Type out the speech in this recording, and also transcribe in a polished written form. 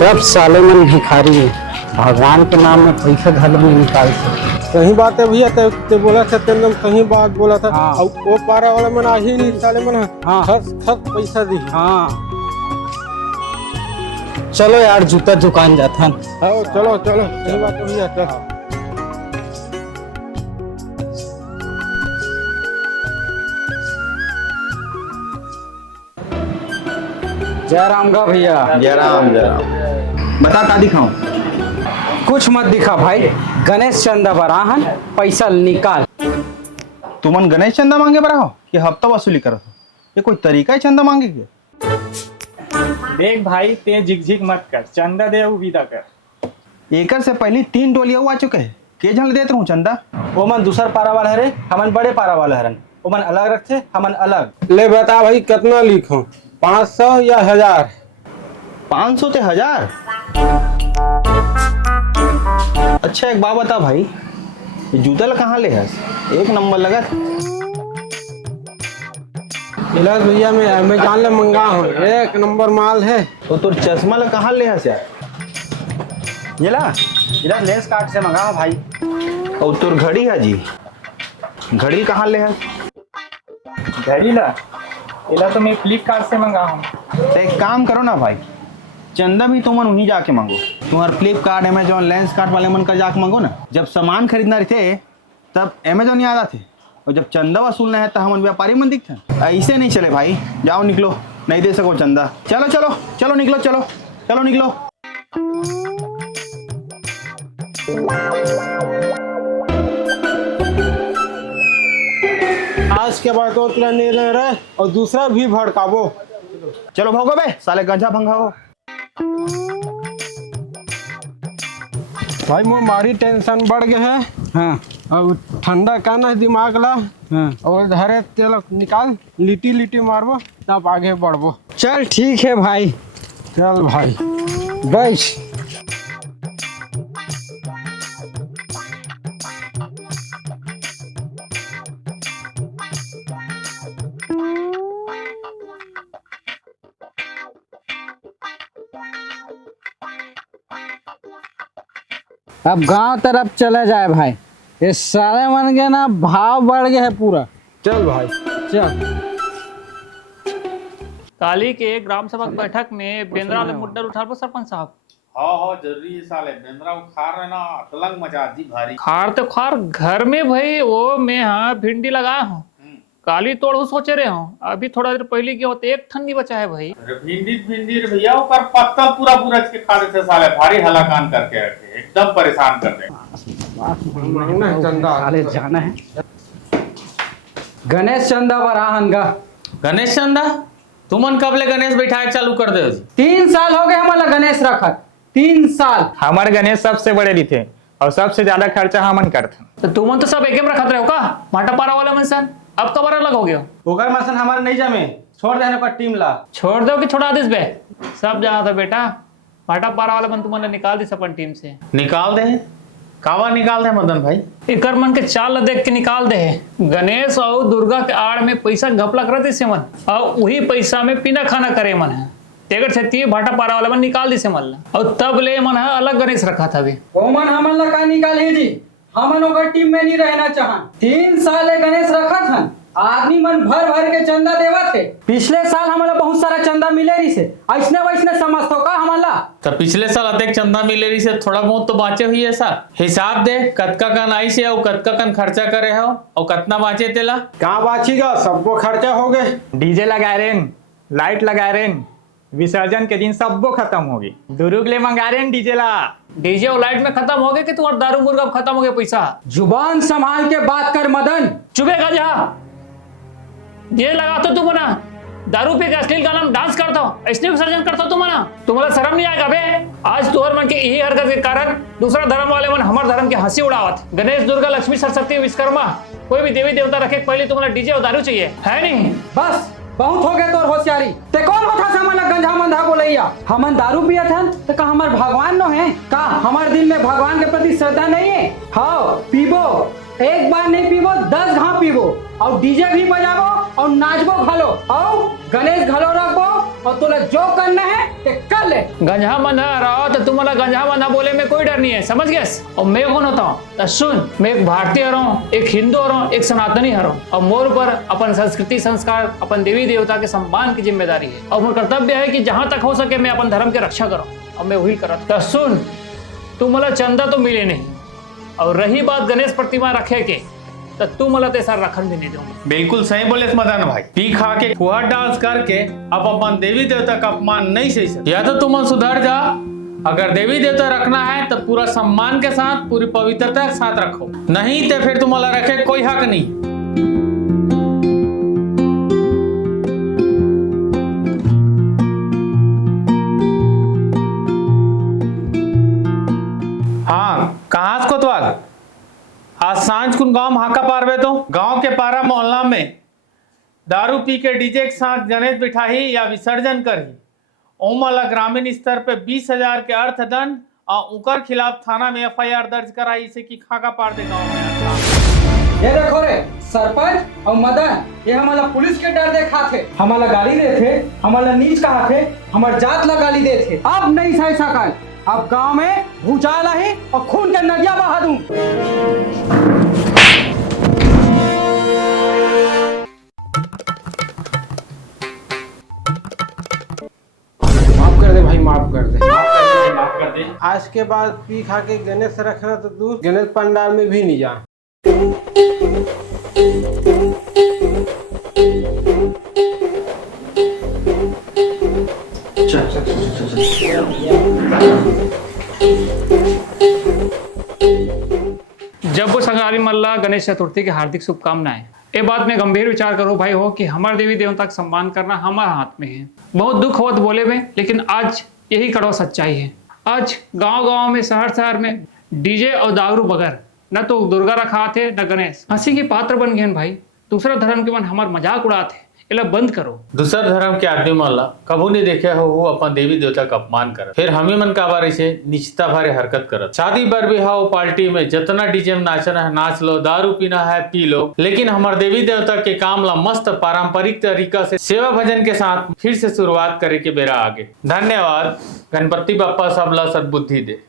सब साले मन भिखारी है। भगवान के नाम में पैसा घर में निकाल सकते। सही बात है भैया, ते बोला था तेरे सही बात बोला था। हाँ। और वो पारा वाला मन आज ही नहीं साले मन हाँ। खस पैसा दी। हाँ चलो यार जूता दुकान जाता है। हाँ चलो चलो, सही बात है भैया, चल। जय राम का भैया। जय राम जय राम। बता का दिखाऊं? कुछ मत दिखा भाई, गणेश चंदा बराहन पैसा निकाल। तुमन गणेश चंदा मांगे बरा हो कि हफ्ता वसूली करत हो? ये कोई तरीका है चंदा मांगे के? देख भाई, ते झिक मत कर, चंदा दे वो विदा कर। एकर से पहले 3 टोलिया आ चुके हैं, के झल देत रहूं चंदा? वो मन दूसर पारा वाला हरे, हमन बड़े पारा वाला हरन। वो मन अलग रखते, हमन अलग। ले बता भाई कितना लिखो, 500 या 1000? 500 से 1000? अच्छा एक बात बता भाई, ये जूता ला कहाँ ले हस? एक नंबर लगा था। इलाज भैया मैं अमेजॉन ले मंगा हूँ, 1 नंबर माल है। तो तोर चश्मा ला कहाँ ले हस यार? ये ला इधर लेस काट से मंगा भाई। और तोर घड़ी है जी, घड़ी कहाँ ले हस? घड़ी ला इला तो मैं फ्लिपकार्ट से मंगा हूँ। तो एक काम करो ना भाई, चंदा भी तुमन उन्हीं जाके मांगो। तुम्हारे फ्लिपकार्ट अमेजोन लेंस कार्ट वाले मन का जाके मांगो ना। जब सामान खरीदना रहते तब अमेजोन याद आते, और जब चंदा वसूलना है तो हम व्यापारी मन दिखते। ऐसे नहीं चले भाई, जाओ निकलो, नहीं दे सको चंदा। चलो चलो चलो निकलो, चलो चलो निकलो। आज के बाद तो तेरा निर्णय रहे और दूसरा भी भड़कावो। चलो भागो बे साले, गंजा भंगाओ। भाई वो हमारी टेंशन बढ़ गए है। हाँ अब ठंडा करना है दिमाग ला। हाँ और धरे तेल निकाल, लिटी लिटी मारबो तब आगे बढ़बो। चल ठीक है भाई, चल भाई बैठ। अब गांव तरफ चला जाए भाई, ये सारे मन के ना भाव बढ़ गए है पूरा। चल भाई चल। काली के ग्राम सभा की बैठक में बेंद्रा वाले मुद्दा उठा लो सरपंच साहब। हाँ जरूरी है साले, बेंद्रा को खार है ना, तलंग मचा दी भारी। खार तो खार घर में भाई, वो मैं हाँ भिंडी लगाया हूँ, काली तोड़ सोचे रहे हूँ। अभी थोड़ा देर पहले क्या होता, एक ठंडी बचा है भाई। अरे भिंडी रे भैया, ऊपर पत्ता पूरा के खा देते साले, भारी हलाकान करके रखे, एकदम परेशान कर दे। साले जाना है। गणेश चंदा बराहन का। गणेश चंदा तुमन कब ले गणेश बैठाए चालू कर दे? 3 साल हो गए हमारा गणेश रखत, 3 साल। हमारे गणेश सबसे बड़े भी थे और सबसे ज्यादा खर्चा हमन करते। तो तुम तो सब एक रखत रहे हो का? माटा पारा वाला मनसन अब कबर अलग हो गया। ओकर मसन हमारे नहीं जमे, छोड़ देने का टीम ला। छोड़ दो कि छोड़ा दिस बे, सब जाना था बेटा। माटा पारा वाला मन तुमने निकाल दी अपन टीम से। निकाल दे, कावा निकाल दे मदन भाई। एकर मन के चाल देख के निकाल दे। गणेश और दुर्गा के आड़ में पैसा घपला करते से मन, और वही पैसा में पीना खाना करे मन है। तेगर छती भाटा पारा वाला मन निकाल दी से मन, और तब ले मन है अलग गणेश रखा था भी। ओमन हमन ला का निकाले जी, हमन ओकर टीम में नहीं रहना चाहन। 3 साल गणेश रखत हन, आदमी मन भर भर के चंदा देवत है। पिछले साल हमारा बहुत सारा चंदा मिले रही से, ऐसने वैसने समझ हो का हमारा। तो पिछले साल अधिक चंदा मिले रही से थोड़ा बहुत तो बाचे हुई है सा। हिसाब दे कतका कन आई से और कतका कन खर्चा करे हो और कितना बाचे तेला। कहाँ बाचीगा, सबको खर्चा हो गए। डीजे लगाए रेन, लाइट लगाए रेन, विसर्जन के दिन सबको खत्म होगी। दुरुग ले मंगा रेन डीजे ला। डीजे और लाइट में खत्म हो गए कि तुम्हारा दारू मुर्गा खत्म हो गया पैसा? जुबान संभाल के बात कर मदन। चुपेगा जा। ये लगा तो तुम ना दारू पे अश्लील गाना में डांस करता हो, ऐसे विसर्जन करता हो तुम ना, तुम्हारा शर्म नहीं आएगा बे? आज तुहर मन के यही हरकत के कारण दूसरा धर्म वाले मन हमारे धर्म की हंसी उड़ावत। गणेश दुर्गा लक्ष्मी सरस्वती विश्वकर्मा कोई भी देवी देवता रखे, पहले तुम्हारा डीजे और दारू चाहिए है नहीं? बस बहुत हो गए तोर होशियारी। ते कौन होता से हमारा गंजा मंधा बोलैया? हमन दारू पियत हन तो का हमार भगवान नो है का? हमारे दिल में भगवान के प्रति श्रद्धा नहीं है? हाँ पीबो एक बार नहीं पीबो 10 घाव पीबो और डीजे भी बजाबो और नाचबो घलो और गणेश घलो रखबो और तोला जो करना है ते कर ले। गंजा मना रहा तो तुम्हारा गंजा मना बोले में कोई डर नहीं है, समझ गया? और मैं कौन होता हूँ तो सुन, मैं एक भारतीय हूँ, एक हिंदू हूँ, एक सनातनी हूँ और मोर पर अपन संस्कृति संस्कार अपन देवी देवता के सम्मान की जिम्मेदारी है और मेरा कर्तव्य है कि जहां तक हो सके मैं अपन धर्म के रक्षा करूँ और मैं वही करा। तो सुन, तू मला चंदा तो मिले नहीं और रही बात गणेश प्रतिमा रखे के तो तू मला ते सर रखन भी नहीं दूंगा। बिल्कुल सही बोले मदन भाई, पी खा के फुहार डांस करके अब अपन देवी देवता का अपमान नहीं सही सकते। या तो तुम सुधर जा, अगर देवी देवता रखना है तो पूरा सम्मान के साथ पूरी पवित्रता के साथ रखो, नहीं तो फिर तुम्हारा रखे कोई हक नहीं। हाँ, कहाँ को तो आज सांझ कुन गांव हाका पारवे तो गांव के पारा मोहल्ला में दारू पी के डीजे के साथ गणेश बिठाही या विसर्जन करही ओमला ग्रामीण स्तर पे 20,000 के अर्थदंड और उकर खिलाफ थाना में FIR दर्ज कराई इसे की खाका पार दे गाँव में। ये देखो रे सरपंच और मदन, ये हमारा पुलिस के डर देखा थे, हमारा गाली दे थे, हमारा नीच कहा थे, हमारे जात ला गाली दे थे। अब नहीं सह सकल, अब गांव में भूचाल आई और खून के नदिया बहा दूं। माफ कर दे भाई, माफ कर दे, माफ कर दे। आज के बाद पी खा के गणेश रखना तो दूर, गणेश पंडाल में भी नहीं जा। जब वो संगारी मल्ला गणेश चतुर्थी की हार्दिक शुभकामनाएं। ये बात में गंभीर विचार करो भाई हो कि हमारे देवी देवता का सम्मान करना हमारे हाथ में है। बहुत दुख होत बोले में, लेकिन आज यही कड़वा सच्चाई है। आज गांव-गांव में शहर शहर में डीजे और दारू बगैर न तो दुर्गा रखा थे न गणेश। हंसी के पात्र बन गए भाई। दूसरा धर्म के मन हमार मजाक उड़ाते, इला बंद करो। दूसरा धर्म के आदमी मोहल्ला कबू नहीं देखे हो वो अपन देवी देवता का अपमान कर, फिर हम ही मन का बार इसे निश्चिता भारे हरकत करत। शादी बर बिहाव पार्टी में जितना डीजे में नाचना है नाच लो, दारू पीना है पी लो, लेकिन हमारे देवी देवता के काम ला मस्त पारंपरिक तरीका से सेवा भजन के साथ फिर से शुरुआत करे के बेरा आगे। धन्यवाद। गणपति बप्पा सब ला सद्बुद्धि दे।